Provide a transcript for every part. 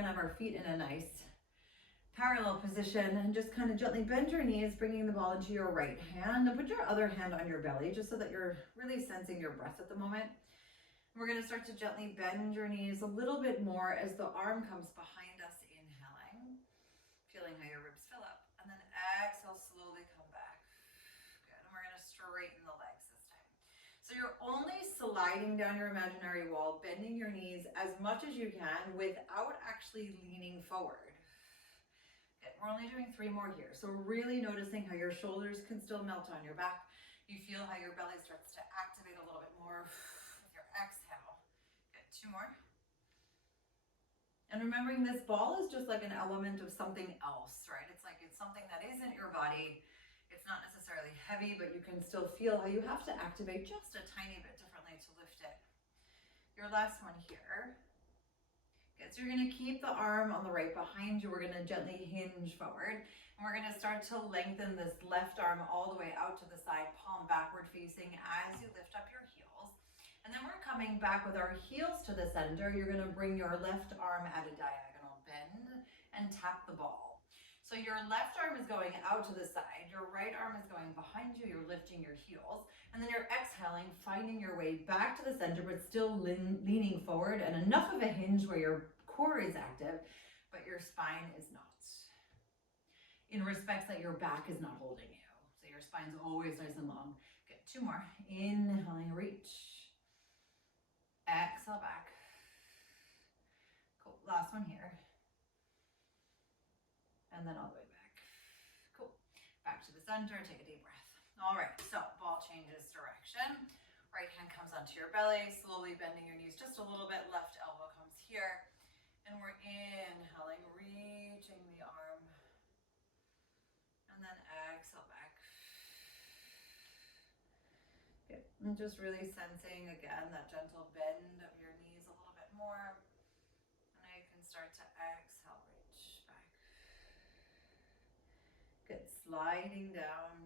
gonna have our feet in a nice parallel position and just kind of gently bend your knees, bringing the ball into your right hand, and put your other hand on your belly just so that you're really sensing your breath at the moment. We're gonna start to gently bend your knees a little bit more as the arm comes behind us, inhaling, feeling how your ribs fill up, and then exhale, slowly come back. Good, and we're gonna straighten the legs this time. So you're only sliding down your imaginary wall, bending your knees as much as you can without actually leaning forward. Good. We're only doing 3 more here. So really noticing how your shoulders can still melt on your back. You feel how your belly starts to activate a little bit more with your exhale. Good. 2 more. And remembering this ball is just like an element of something else, right? It's like it's something that isn't your body. It's not necessarily heavy, but you can still feel how you have to activate just a tiny bit differently to lift it. Your last one here. Good, so you're gonna keep the arm on the right behind you. We're gonna gently hinge forward. And we're gonna start to lengthen this left arm all the way out to the side, palm backward facing as you lift up your heels. And then we're coming back with our heels to the center. You're gonna bring your left arm at a diagonal bend and tap the ball. So your left arm is going out to the side, your right arm is going behind you, you're lifting your heels, and then you're exhaling, finding your way back to the center, but still leaning forward and enough of a hinge where your core is active, but your spine is not. In respects that your back is not holding you. So your spine's always nice and long. Good, 2 more. Inhaling, reach. Exhale back. Cool, last one here. And then all the way back. Cool. Back to the center, take a deep breath. All right, so ball changes direction. Right hand comes onto your belly, slowly bending your knees just a little bit. Left elbow comes here. And we're inhaling, reaching the arm. And then exhale back. Good. And just really sensing, again, that gentle bend of your knees a little bit more. And now you can start to exhale, reach back. Good, sliding down.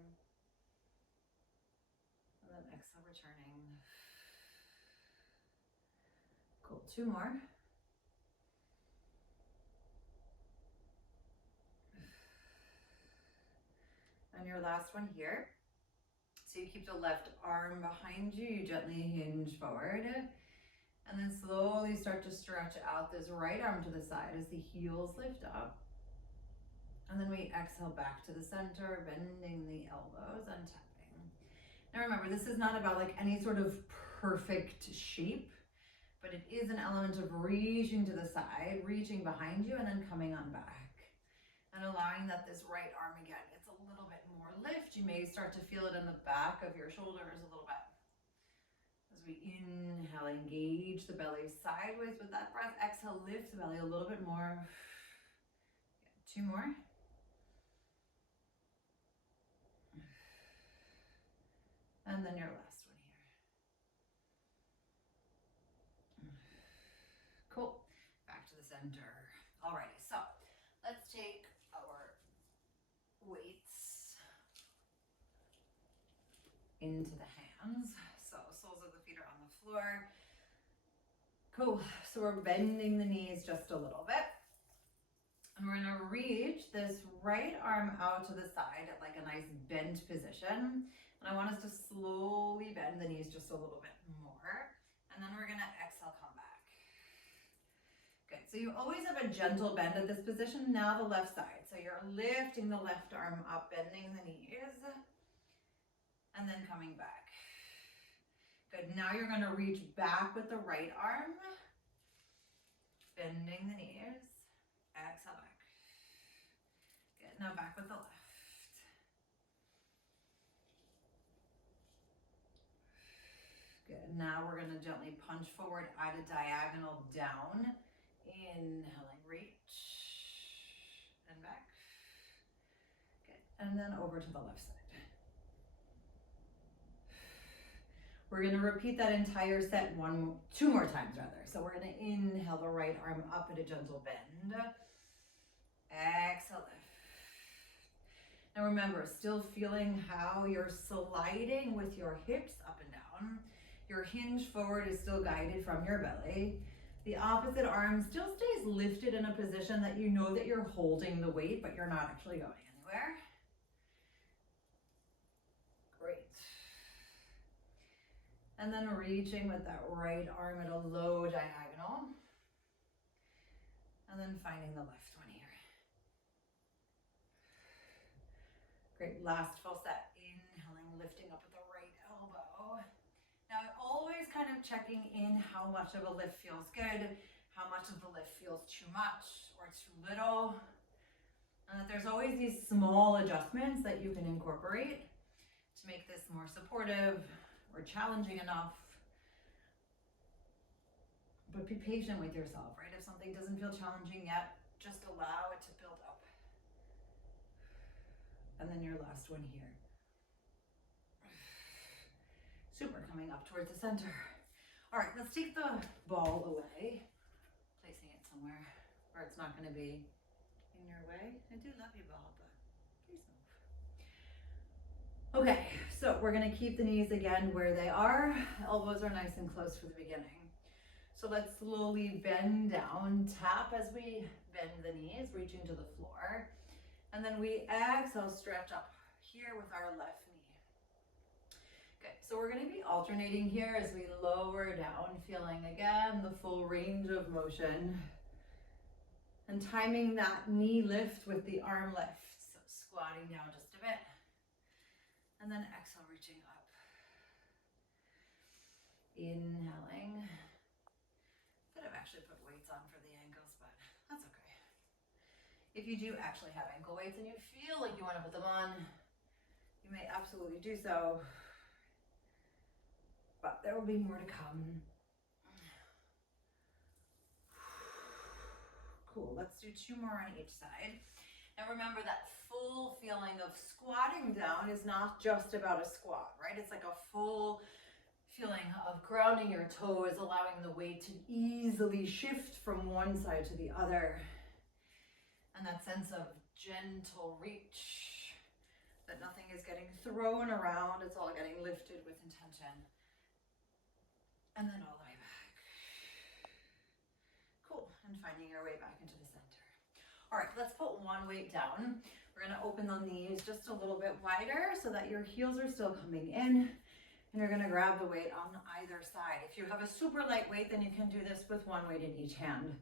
And then exhale, returning. Cool, 2 more. And your last one here. So you keep the left arm behind you, you gently hinge forward. And then slowly start to stretch out this right arm to the side as the heels lift up. And then we exhale back to the center, bending the elbows and tapping. Now remember, this is not about like any sort of perfect shape, but it is an element of reaching to the side, reaching behind you, and then coming on back. And allowing that this right arm again gets a little bit more lift. You may start to feel it in the back of your shoulders a little bit. As we inhale, engage the belly sideways with that breath. Exhale, lift the belly a little bit more. 2 more. And then your last one here. Cool. Back to the center. Alrighty, so let's take our weights into the hands. So soles of the feet are on the floor. Cool. So we're bending the knees just a little bit. And we're gonna reach this right arm out to the side at like a nice bent position. And I want us to slowly bend the knees just a little bit more. And then we're gonna exhale, come back. Good, so you always have a gentle bend at this position. Now the left side. So you're lifting the left arm up, bending the knees, and then coming back. Good, now you're gonna reach back with the right arm, bending the knees, exhale back. Good, now back with the left. Good, now we're gonna gently punch forward at a diagonal down. Inhaling, reach, and back. Good, and then over to the left side. We're gonna repeat that entire set 2 more times rather. So we're gonna inhale the right arm up at a gentle bend. Exhale, lift. Now remember, still feeling how you're sliding with your hips up and down. Your hinge forward is still guided from your belly. The opposite arm still stays lifted in a position that you know that you're holding the weight, but you're not actually going anywhere. Great. And then reaching with that right arm at a low diagonal. And then finding the left one here. Great, last full set. Inhaling, lifting up with the right elbow. Now I'm always kind of checking in how much of a lift feels good, how much of the lift feels too much or too little. And that there's always these small adjustments that you can incorporate to make this more supportive or challenging enough. But be patient with yourself, right? If something doesn't feel challenging yet, just allow it to build up. And then your last one here. Super, coming up towards the center. All right, let's take the ball away, placing it somewhere where it's not going to be in your way. I do love you, ball, but please move. Okay, so we're going to keep the knees again where they are. Elbows are nice and close for the beginning. So let's slowly bend down, tap as we bend the knees, reaching to the floor. And then we exhale, stretch up here with our left knee. Good, so we're gonna be alternating here as we lower down, feeling again the full range of motion. And timing that knee lift with the arm lift. So squatting down just a bit. And then exhale, reaching up. Inhaling. Could have actually put weights on for the ankles, but that's okay. If you do actually have ankle weights and you feel like you want to put them on, you may absolutely do so, but there will be more to come. Cool, let's do 2 more on each side. Now remember that full feeling of squatting down is not just about a squat, right? It's like a full feeling of grounding your toes, allowing the weight to easily shift from one side to the other. And that sense of gentle reach, that nothing is getting thrown around, it's all getting lifted with intention. And then all the way back. Cool, and finding your way back into the center. All right, let's put one weight down. We're gonna open the knees just a little bit wider so that your heels are still coming in. And you're gonna grab the weight on either side. If you have a super light weight, then you can do this with one weight in each hand.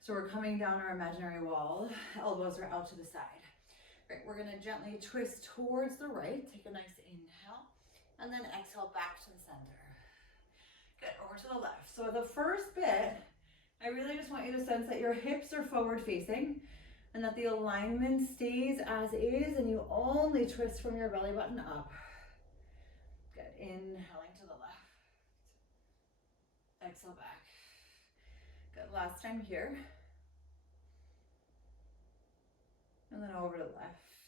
So we're coming down our imaginary wall, elbows are out to the side. Great, we're gonna gently twist towards the right, take a nice inhale, and then exhale back to the center. Good, over to the left. So the first bit, I really just want you to sense that your hips are forward facing and that the alignment stays as is and you only twist from your belly button up. Good, inhaling to the left. Exhale back. Good, last time here. And then over to the left.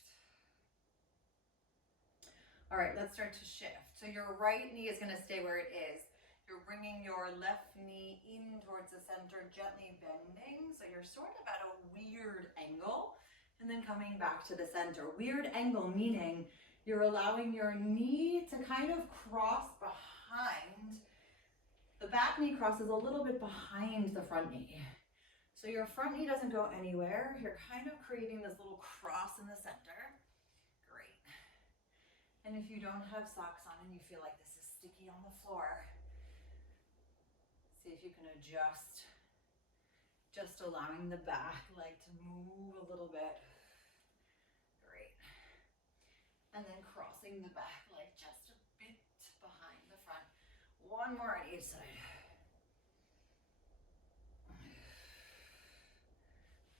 All right, let's start to shift. So your right knee is gonna stay where it is. You're bringing your left knee in towards the center, gently bending. So you're sort of at a weird angle and then coming back to the center. Weird angle meaning you're allowing your knee to kind of cross behind. The back knee crosses a little bit behind the front knee. So your front knee doesn't go anywhere. You're kind of creating this little cross in the center. Great. And if you don't have socks on and you feel like this is sticky on the floor, see if you can adjust, just allowing the back leg to move a little bit. Great. And then crossing the back leg just a bit behind the front. One more on each side.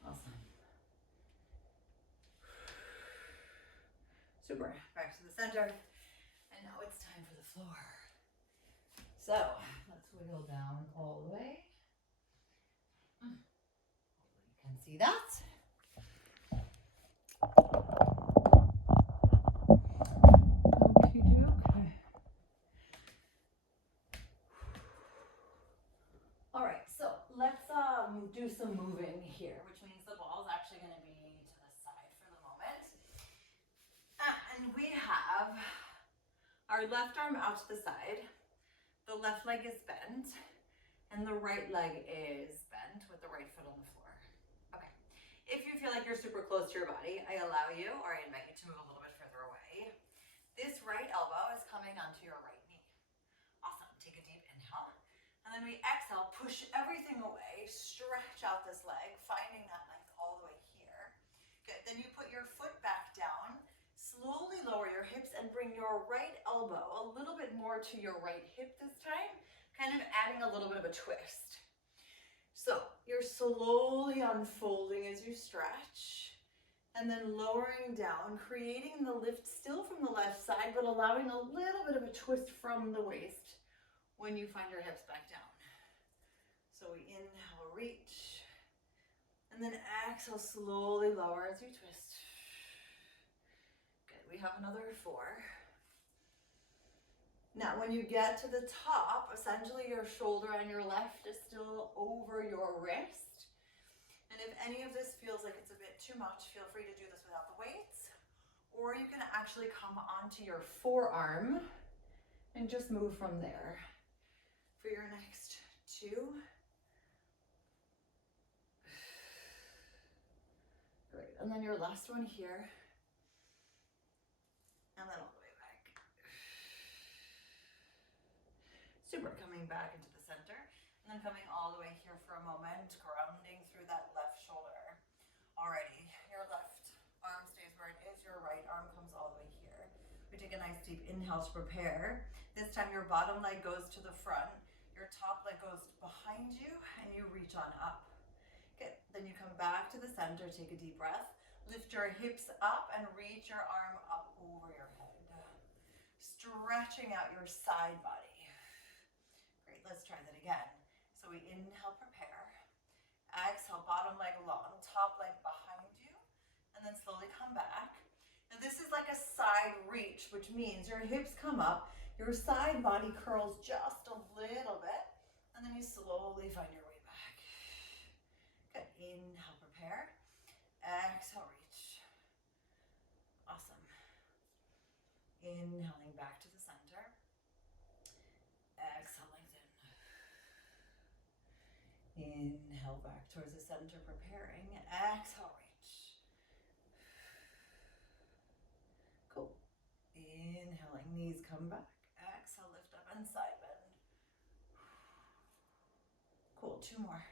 Awesome. Super. Back to the center. And now it's time for the floor. So let's wiggle down all the way. Hopefully you can see that. Okay. All right, so let's do some moving here, which means the ball is actually going to be to the side for the moment. And we have our left arm out to the side. The left leg is bent. And the right leg is bent with the right foot on the floor. Okay. If you feel like you're super close to your body, I allow you, or I invite you to move a little bit further away. This right elbow is coming onto your right knee. Awesome. Take a deep inhale. And then we exhale, push everything away, stretch out this leg, finding that length all the way here. Good. Then you put your foot back down, slowly lower your hips and bring your right elbow a little bit more to your right hip this time, kind of adding a little bit of a twist. So you're slowly unfolding as you stretch and then lowering down, creating the lift still from the left side, but allowing a little bit of a twist from the waist when you find your hips back down. So we inhale, reach, and then exhale, slowly lower as you twist. Good, we have another 4. Now, when you get to the top, essentially your shoulder on your left is still over your wrist. And if any of this feels like it's a bit too much, feel free to do this without the weights. Or you can actually come onto your forearm and just move from there. For your next 2. Great, and then your last one here. And then all the way back. Super, coming back into the center. And then coming all the way here for a moment, grounding through that left shoulder. Alrighty, your left arm stays where it is, your right arm comes all the way here. We take a nice deep inhale to prepare. This time your bottom leg goes to the front, your top leg goes behind you, and you reach on up. Good, then you come back to the center, take a deep breath. Lift your hips up and reach your arm up over your head. Stretching out your side body. Great, let's try that again. So we inhale, prepare. Exhale, bottom leg long, top leg behind you, and then slowly come back. Now this is like a side reach, which means your hips come up, your side body curls just a little bit, and then you slowly find your way back. Good, inhale, prepare. Exhale, reach. Awesome. Inhaling back to the center. Exhale, lengthen. Inhale back towards the center, preparing. Exhale, reach. Cool. Inhaling, knees come back. Exhale, lift up and side bend. Cool, 2 more.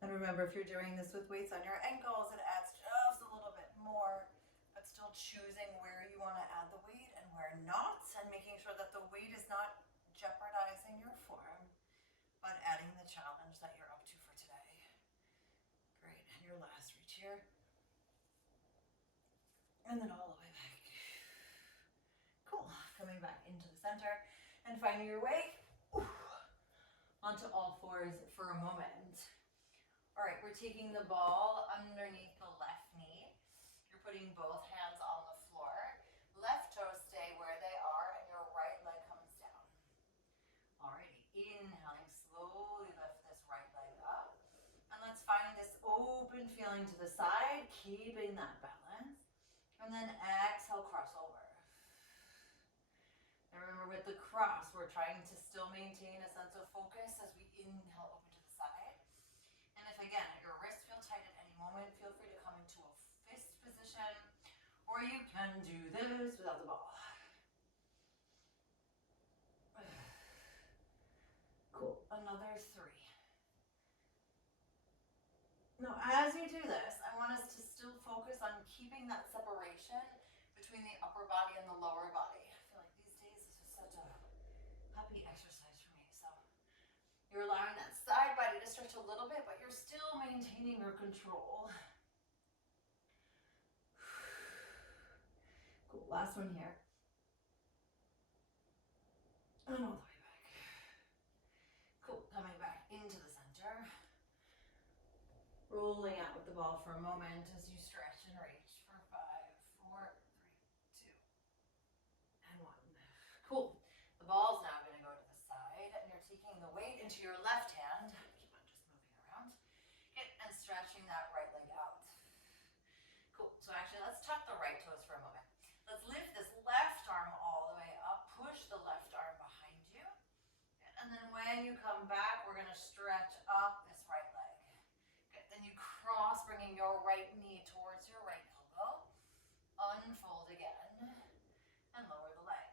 And remember, if you're doing this with weights on your ankles, it adds just a little bit more, but still choosing where you want to add the weight and where not, and making sure that the weight is not jeopardizing your form, but adding the challenge that you're up to for today. Great, and your last reach here. And then all the way back. Cool, coming back into the center and finding your way onto all 4s for a moment. All right, we're taking the ball underneath the left knee. You're putting both hands on the floor. Left toes stay where they are and your right leg comes down. Alrighty, inhaling, slowly lift this right leg up. And let's find this open feeling to the side, keeping that balance. And then exhale, cross over. And remember, with the cross, we're trying to still maintain a sense of focus as we inhale open to the side. And if, again, your wrists feel tight at any moment, feel free to come into a fist position, or you can do this without the ball. Cool, another 3. Now, as you do this, I want us to still focus on keeping that separation between the upper body and the lower body. I feel like these days this is such a happy exercise for me. So you're allowing that side body to stretch a little bit, but you're still maintaining your control. Cool, last one here. And all the way back. Cool, coming back into the center. Rolling out with the ball for a moment as you stretch and reach for 5, 4, 3, 2, and 1. Cool. The ball's now going to go to the side, and you're taking the weight into your left hand. Keep on just moving around. And stretching that right leg out. Cool. So actually, let's tuck the right toes for a moment. Let's lift this left when you come back, we're gonna stretch up this right leg. Good, then you cross, bringing your right knee towards your right elbow. Unfold again, and lower the leg.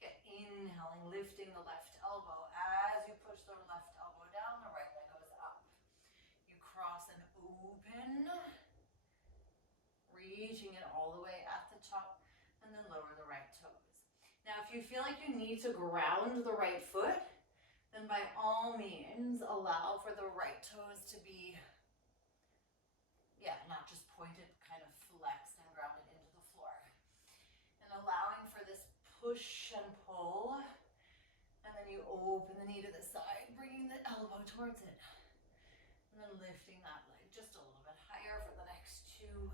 Good, inhaling, lifting the left elbow. As you push the left elbow down, the right leg goes up. You cross and open, reaching it all the way at the top, and then lower the right toes. Now, if you feel like you need to ground the right foot, then by all means, allow for the right toes to be, not just pointed, kind of flexed and grounded into the floor. And allowing for this push and pull, and then you open the knee to the side, bringing the elbow towards it. And then lifting that leg just a little bit higher for the next two.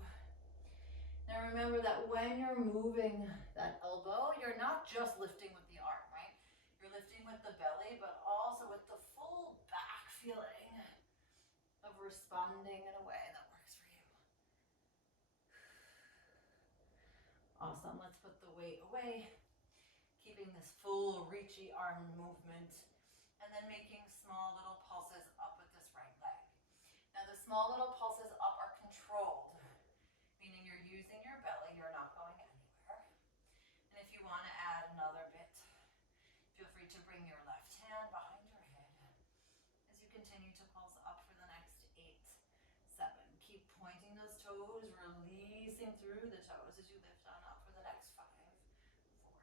Now remember that when you're moving that elbow, you're not just lifting with the arm, right? You're lifting with the belly, but also with the full back feeling of responding in a way that works for you. Awesome, let's put the weight away, keeping this full reachy arm movement, and then making small little pulses up with this right leg. Now the small little pulses up are controlled, meaning you're using your belly, you're not going anywhere. And if you want to add another bit, feel free to bring your left hand behind your head as you continue to pulse up for the next 8, 7. Keep pointing those toes, releasing through the toes as you lift on up for the next 5, 4,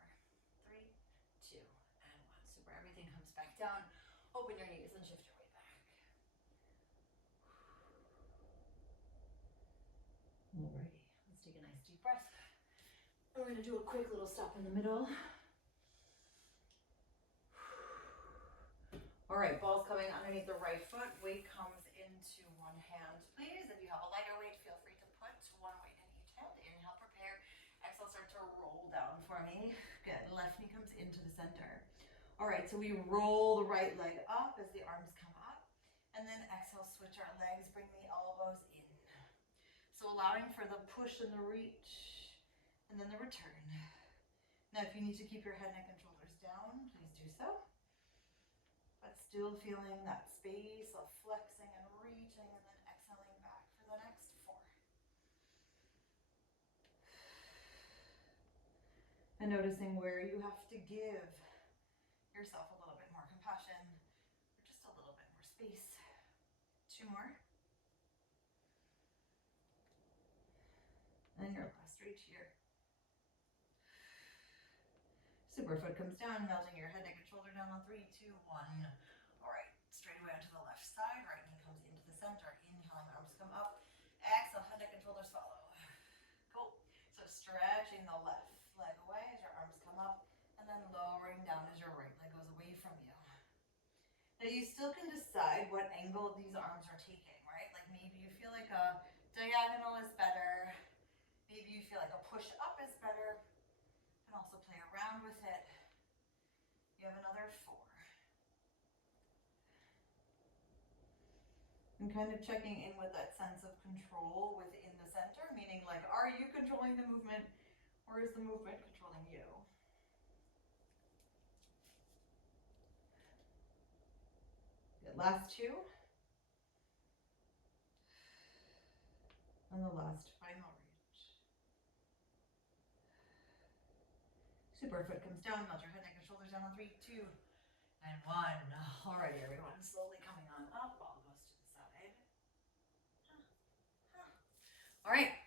3, 2, and 1. Super, everything comes back down. Open your knees and shift your weight back. Alrighty, let's take a nice deep breath. We're going to do a quick little stop in the middle. All right, balls coming underneath the right foot. Weight comes into one hand, please. If you have a lighter weight, feel free to put one weight in each hand. Inhale, prepare. Exhale, start to roll down for me. Good, left knee comes into the center. All right, so we roll the right leg up as the arms come up. And then exhale, switch our legs, bring the elbows in. So allowing for the push and the reach, and then the return. Now, if you need to keep your head, neck, and shoulders down, please do so. But still feeling that space of flexing and reaching, and then exhaling back for the next 4. And noticing where you have to give yourself a little bit more compassion, or just a little bit more space. 2 more. And your last reach here. Super, foot comes down, melting your head, neck, and shoulder down on 3, 2, 1. All right, straight away onto the left side. Right knee comes into the center. Inhaling, arms come up. Exhale, head, neck, and shoulders follow. Cool. So stretching the left leg away as your arms come up, and then lowering down as your right leg goes away from you. Now you still can decide what angle these arms are taking, right? Like maybe you feel like a diagonal is better. Maybe you feel like a push up is better. You can also play around with it. You have another 4. And kind of checking in with that sense of control within the center, meaning like, are you controlling the movement, or is the movement controlling you? Good, last 2. And the last final reach. Super, foot comes down, melt your head, neck, and shoulders down on 3, 2, and 1. Alrighty, everyone, slowly coming on up, ball goes to the side. All right,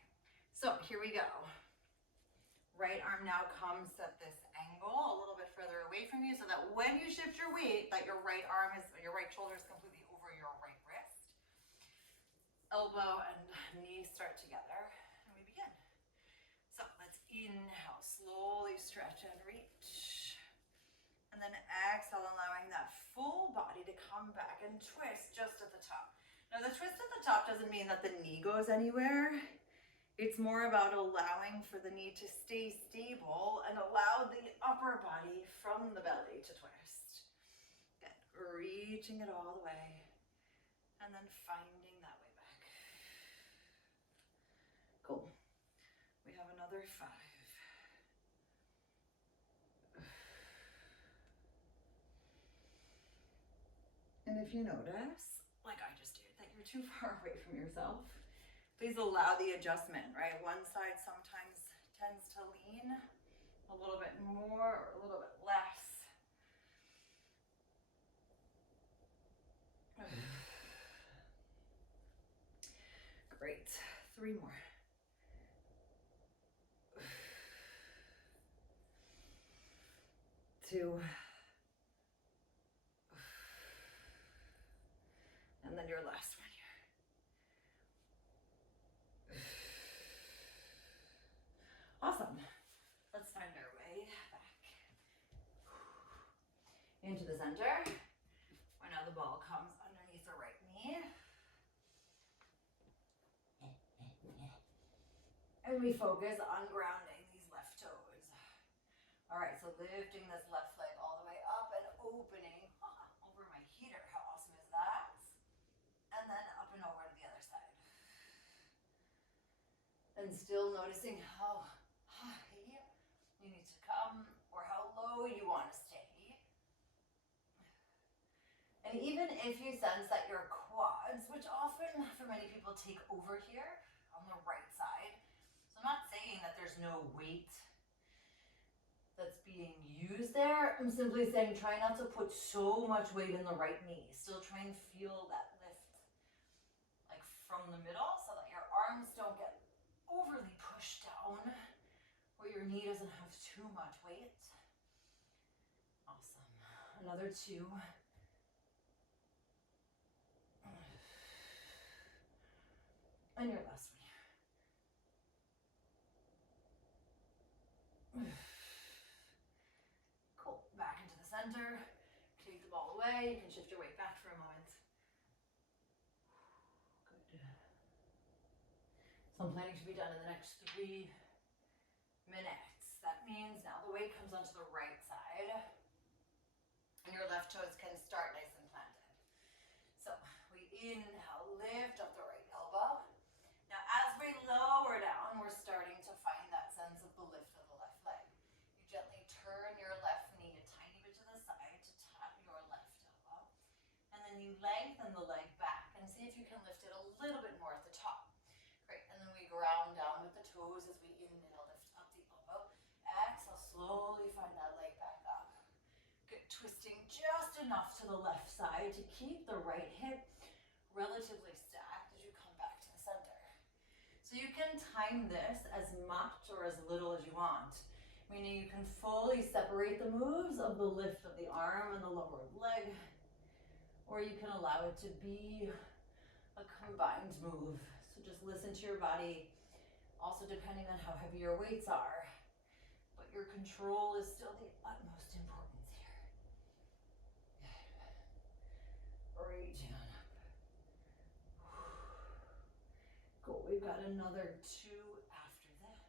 so here we go. Right arm now comes at this angle a little bit further away from you so that when you shift your weight, that your right arm is, your right shoulder is completely over your right wrist. Elbow and knee start together, and we begin. So let's inhale, slowly stretch and reach. And then exhale, allowing that full body to come back and twist just at the top. Now the twist at the top doesn't mean that the knee goes anywhere. It's more about allowing for the knee to stay stable and allow the upper body from the belly to twist. Good. Reaching it all the way and then finding that way back. Cool. We have another 5. if you notice, like I just did, that you're too far away from yourself, please allow the adjustment, right? One side sometimes tends to lean a little bit more or a little bit less. Great. 3 more. 2. And then your last one here. Awesome. Let's find our way back into the center. Where now the ball comes underneath the right knee. And we focus on grounding these left toes. All right, so lifting this left leg all the way up and opening over my heater. How awesome is that? And then up and over to the other side. And still noticing how high you need to come or how low you want to stay. And even if you sense that your quads, which often for many people take over here on the right side, so I'm not saying that there's no weight that's being used there. I'm simply saying try not to put so much weight in the right knee. Still try and feel that lift like from the middle so that your arms don't get overly pushed down or your knee doesn't have too much weight. Awesome. Another 2. And your last one. Cool. Back into the center. Take the ball away. You can shift your weight back for a moment. Good. Some planning should be done in the next 3 minutes. That means now the weight comes onto the right side. And your left toes can start nice and planted. So we inhale, lift up the right elbow. Now as we lower down, we're starting to find that sense of the lift of the left leg. You gently turn your left knee a tiny bit to the side to tap your left elbow. And then you lengthen the leg back and see if you can lift it a little bit more at the top. Great, and then we ground down with the toes as we inhale, lift up the elbow. Exhale, slowly find that leg back up. Good, twisting just enough to the left side to keep the right hip relatively stacked as you come back to the center. So you can time this as much or as little as you want, meaning you can fully separate the moves of the lift of the arm and the lower leg, or you can allow it to be a combined move. So just listen to your body, also depending on how heavy your weights are, but your control is still the utmost importance here. Good. Reach on up. Cool, we've got another 2 after this.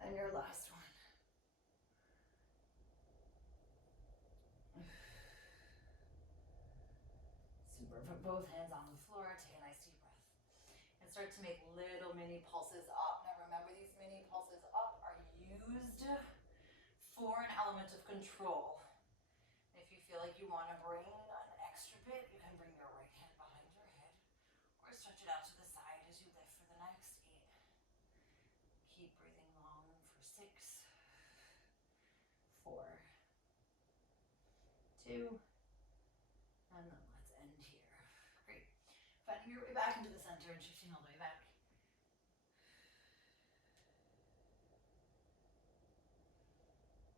And your last one. Super, put both hands on the floor, take a nice deep breath. And start to make little mini pulses up. Now remember, these mini pulses up are used for an element of control. If you feel like you want to bring an extra bit, you can bring your right hand behind your head or stretch it out to the side as you lift for the next 8. Keep breathing long for 6, 4, 2, and then let's end here. Great. Finding your way back into the center and shifting all the way back.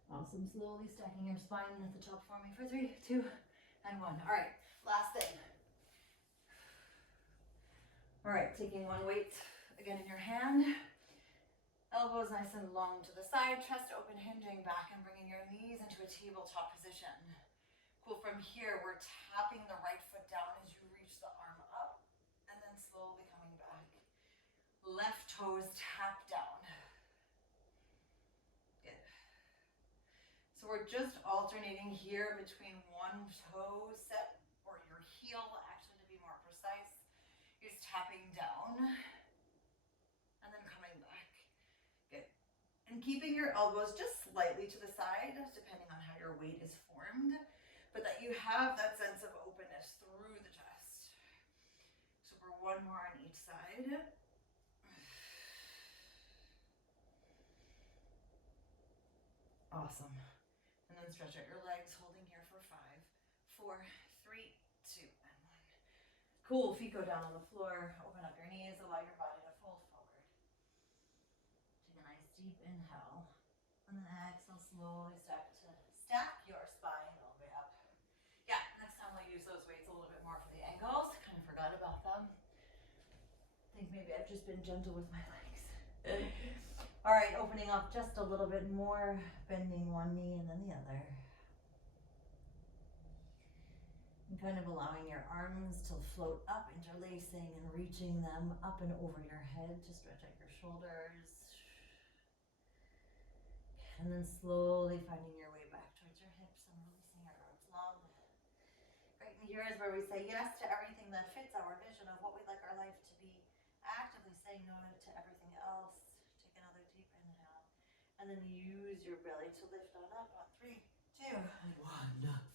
Awesome. Slowly stacking your spine at the top for me for 3, 2, and 1. All right, last thing. All right, taking one weight again in your hand. Elbows nice and long to the side, chest open, hinging back and bringing your knees into a tabletop position. Cool, from here, we're tapping the right foot down as you reach the arm up and then slowly coming back. Left toes tap down. Good. So we're just alternating here between one toe set, or your heel, actually to be more precise, is tapping down, And keeping your elbows just slightly to the side, depending on how your weight is formed, but that you have that sense of openness through the chest. So we're one more on each side. Awesome. And then stretch out your legs, holding here for 5, 4, 3, 2, and 1. Cool, feet go down on the floor, open up your knees, allow your body to fold forward. Take a nice deep inhale, and then exhale, slowly start to stack your spine all the way up. Yeah, next time we'll use those weights a little bit more for the ankles, kind of forgot about them. I think maybe I've just been gentle with my legs. All right, opening up just a little bit more, bending one knee and then the other. And kind of allowing your arms to float up, interlacing and reaching them up and over your head to stretch out your shoulders. And then slowly finding your way back towards your hips and releasing your arms long. Right in here is where we say yes to everything that fits our vision of what we'd like our life to be. Actively saying no to everything else. Take another deep inhale. And then use your belly to lift on up on 3, 2, 1.